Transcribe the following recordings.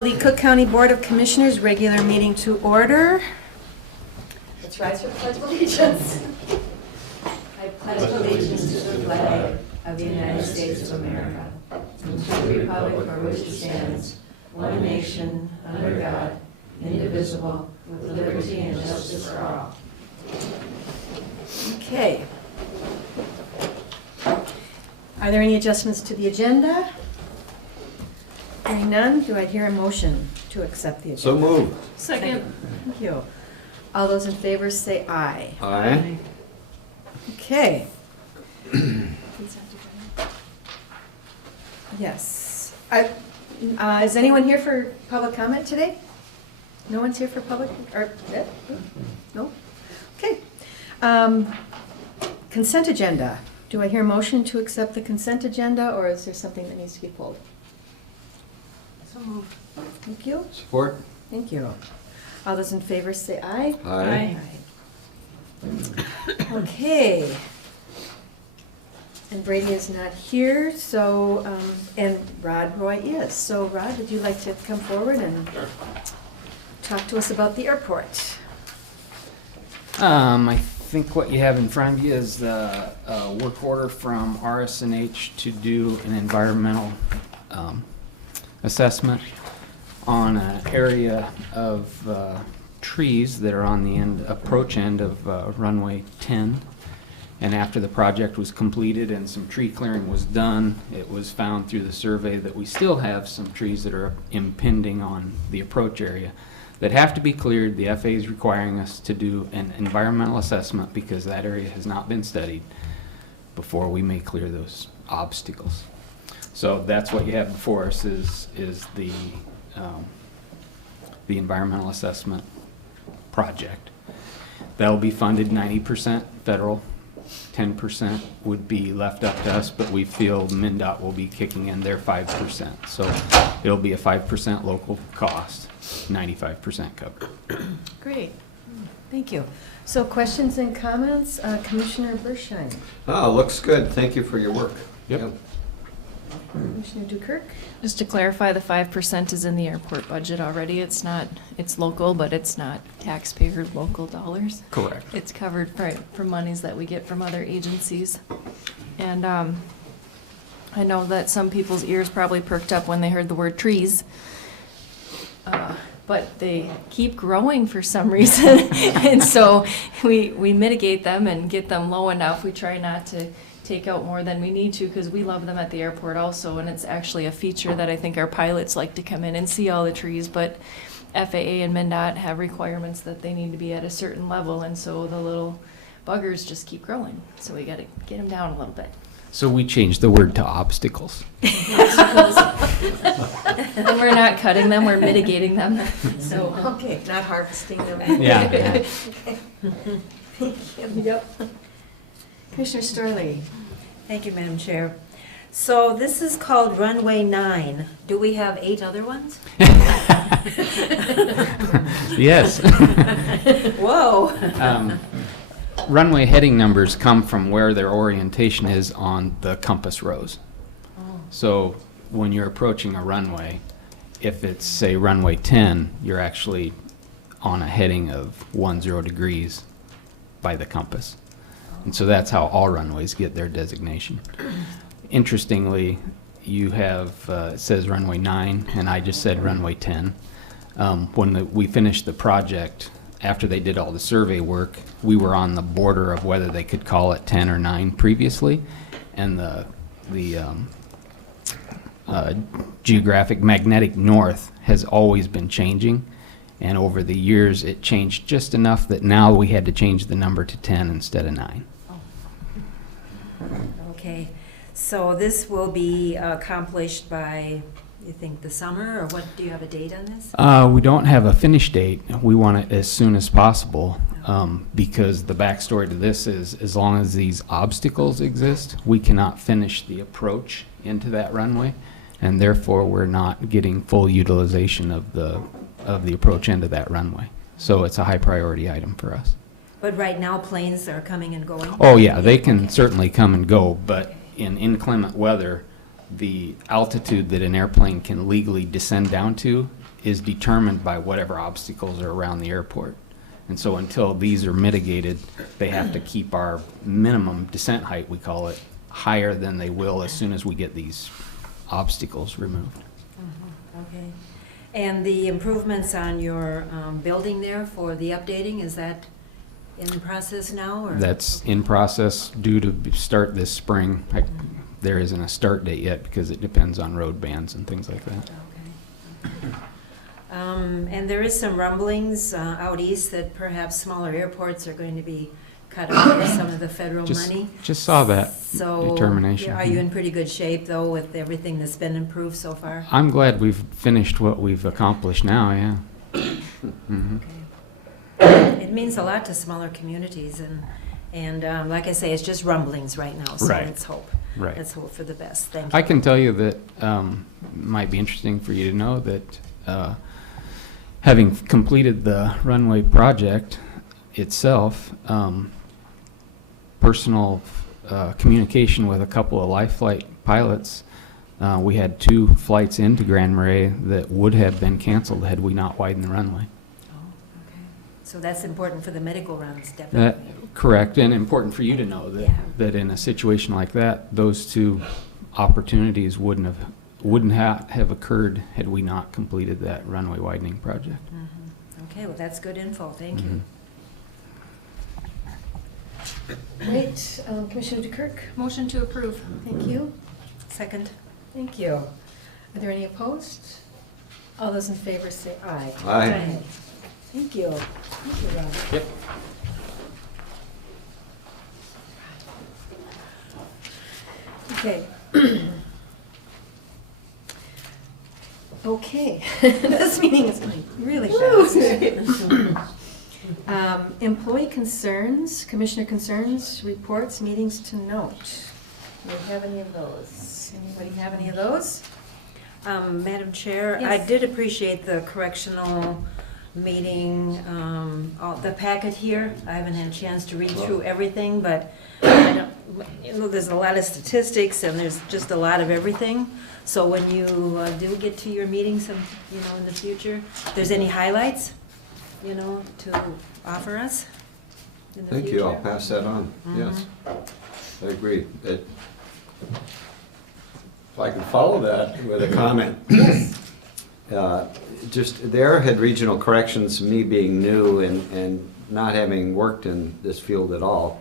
The Cook County Board of Commissioners regular meeting to order. Let's rise for the Pledge of Allegiance. I pledge allegiance to the flag of the United States of America and to the republic for which it stands, one nation, under God, indivisible, with liberty and justice for all. Okay. Are there any adjustments to the agenda? Hearing none, do I hear a motion to accept the agenda? So moved. Second. Thank you. All those in favor say aye. Aye. Okay. Yes. Is anyone here for public comment today? No one's here for public, or, no? Okay. Consent agenda. Do I hear a motion to accept the consent agenda, or is there something that needs to be pulled? So moved. Thank you. Support. Thank you. All those in favor say aye. Aye. Okay. And Brady is not here, so, and Rod Roy is. So Rod, would you like to come forward and talk to us about the airport? I think what you have in front of you is the work order from RSNH to do an environmental assessment on an area of trees that are on the approach end of runway 10. And after the project was completed and some tree clearing was done, it was found through the survey that we still have some trees that are impinging on the approach area that have to be cleared. The FAA is requiring us to do an environmental assessment because that area has not been studied before we may clear those obstacles. So that's what you have before us is the environmental assessment project. That'll be funded 90% federal, 10% would be left up to us, but we feel MnDOT will be kicking in their 5%. So it'll be a 5% local cost, 95% covered. Great. Thank you. So questions and comments? Commissioner Bershine. Oh, looks good. Thank you for your work. Yep. Commissioner Dukirk. Just to clarify, the 5% is in the airport budget already. It's not, it's local, but it's not taxpayer local dollars. Correct. It's covered from monies that we get from other agencies. And I know that some people's ears probably perked up when they heard the word trees. But they keep growing for some reason. And so we mitigate them and get them low enough. We try not to take out more than we need to because we love them at the airport also, and it's actually a feature that I think our pilots like to come in and see all the trees, but FAA and MnDOT have requirements that they need to be at a certain level, and so the little buggers just keep growing, so we got to get them down a little bit. So we changed the word to obstacles. And we're not cutting them, we're mitigating them. So Okay, not harvesting them. Yeah. Yep. Commissioner Storley. Thank you, Madam Chair. So this is called Runway 9. Do we have 8 other ones? Yes. Whoa. Runway heading numbers come from where their orientation is on the compass rose. So when you're approaching a runway, if it's, say, runway 10, you're actually on a heading of 10 degrees by the compass. And so that's how all runways get their designation. Interestingly, you have, it says runway 9, and I just said runway 10. When we finished the project, after they did all the survey work, we were on the border of whether they could call it 10 or 9 previously, and the geographic magnetic north has always been changing, and over the years it changed just enough that now we had to change the number to 10 instead of 9. Okay, so this will be accomplished by, you think, the summer, or what, do you have a date on this? We don't have a finish date. We want it as soon as possible because the backstory to this is as long as these obstacles exist, we cannot finish the approach into that runway, and therefore we're not getting full utilization of the approach end of that runway. So it's a high priority item for us. But right now, planes are coming and going? Oh yeah, they can certainly come and go, but in inclement weather, the altitude that an airplane can legally descend down to is determined by whatever obstacles are around the airport. And so until these are mitigated, they have to keep our minimum descent height, we call it, higher than they will as soon as we get these obstacles removed. Okay. And the improvements on your building there for the updating, is that in process now, or? That's in process, due to start this spring. There isn't a start date yet because it depends on road bans and things like that. Okay. And there is some rumblings out east that perhaps smaller airports are going to be cut off of some of the federal money. Just saw that So, determination. are you in pretty good shape, though, with everything that's been improved so far? I'm glad we've finished what we've accomplished now, yeah. Mhm. Okay. It means a lot to smaller communities, and like I say, it's just rumblings right now, so Right. let's hope. Right. Let's hope for the best. Thank you. I can tell you that, might be interesting for you to know that, having completed the runway project itself, personal communication with a couple of Life Flight pilots, we had 2 flights into Grand Marais that would have been canceled had we not widened the runway. Oh, okay. So that's important for the medical runs, definitely. Correct, and important for you to know that, Yeah. that in a situation like that, those 2 opportunities wouldn't have occurred had we not completed that runway widening project. Mhm. Okay, well, that's good info. Thank you. Mhm. Great. Commissioner DeKirk? Motion to approve. Thank you. Second. Thank you. Are there any opposed? All those in favor say aye. Aye. Thank you. Thank you, Rob. Yep. Okay. Okay, this meeting is going really fast. Employee concerns, commissioner concerns, reports, meetings to note. Do we have any of those? Anybody have any of those? Madam Chair, I Yes. did appreciate the correctional meeting, the packet here. I haven't had a chance to read through everything, but I don't, there's a lot of statistics and there's just a lot of everything. So when you do get to your meetings, in the future, if there's any highlights, to offer us in the Thank future? you, I'll pass that on, yes. I agree. If I can follow that with a comment. Just the Arrowhead Regional Corrections, me being new and not having worked in this field at all,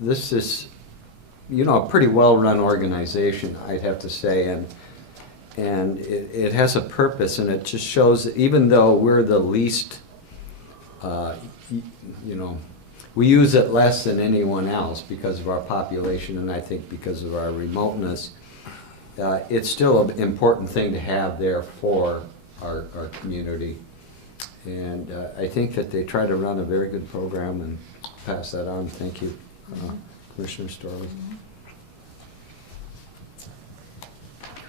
this is, a pretty well-run organization, I'd have to say, and it has a purpose, and it just shows that even though we're the least, we use it less than anyone else because of our population, and I think because of our remoteness, it's still an important thing to have there for our community. And I think that they try to run a very good program and pass that on. Thank you, Commissioner Storley.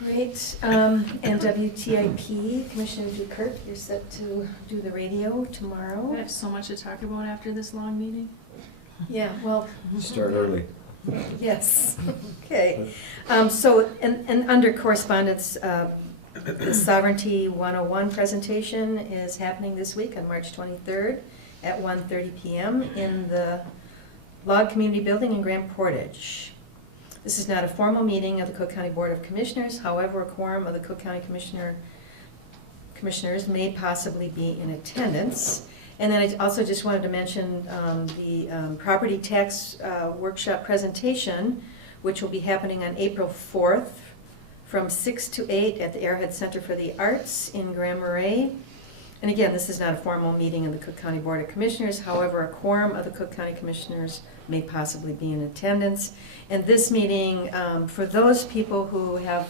Great. And WTIP, Commissioner DeKirk, you're set to do the radio I tomorrow. have so much to talk about after this long meeting. Yeah, well, Start early. yes. Okay. So, and under correspondence, the Sovereignty 101 presentation is happening this week on March 23rd at 1:30 p.m. in the Log Community Building in Grand Portage. This is not a formal meeting of the Cook County Board of Commissioners. However, a quorum of the Cook County Commissioners may possibly be in attendance. And then I also just wanted to mention the property tax workshop presentation, which will be happening on April 4th from 6 to 8 at the Arrowhead Center for the Arts in Grand Marais. And again, this is not a formal meeting of the Cook County Board of Commissioners. However, a quorum of the Cook County Commissioners may possibly be in attendance. And this meeting, for those people who have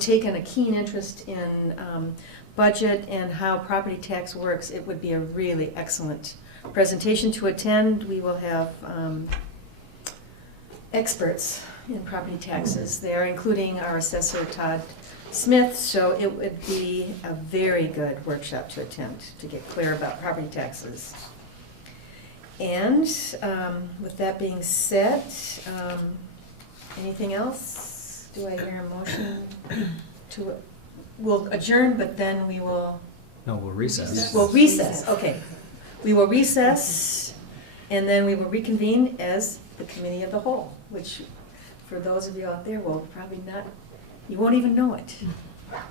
taken a keen interest in budget and how property tax works, it would be a really excellent presentation to attend. We will have experts in property taxes there, including our assessor, Todd Smith, so it would be a very good workshop to attend to get clear about property taxes. And with that being said, anything else? Do I hear a motion to we'll adjourn, but then we will, No, we'll recess. we'll recess, okay. We will recess, and then we will reconvene as the committee of the whole, which, for those of you out there, will probably not, you won't even know it.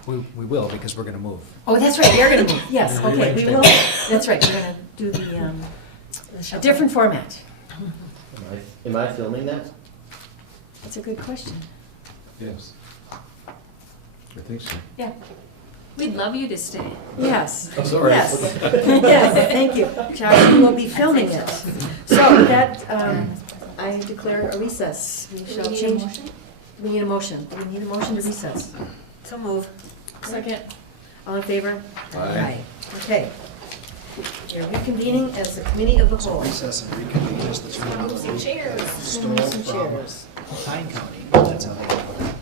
We will, because we're gonna move. Oh, that's right, you're gonna move, yes, We're gonna okay, we rearrange will, things. that's right, we're gonna do a different format. Am I filming that? That's a good question. Yes. I think so. Yeah. We'd love you to stay. Yes. I'm sorry. Yes, yes, thank you. Josh, we will be filming it. So with that, I declare a recess. We shall change. We need a motion. Do we need a motion to recess? So move. Second. All in favor? Aye. Okay. We are reconvening as the committee of the whole. Recess and reconvene as the two Move some chairs. Pine County. That's how they do it.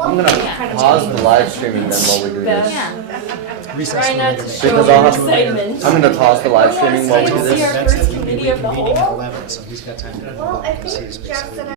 I'm gonna pause the live streaming then while we do this. Recess. Try not to we'll show Because your I'll have- excitement. I'm gonna pause the live streaming while we do See our this. first committee of the Reconvening at whole? 11, so he's got time to. Well, I see think his- Jeff said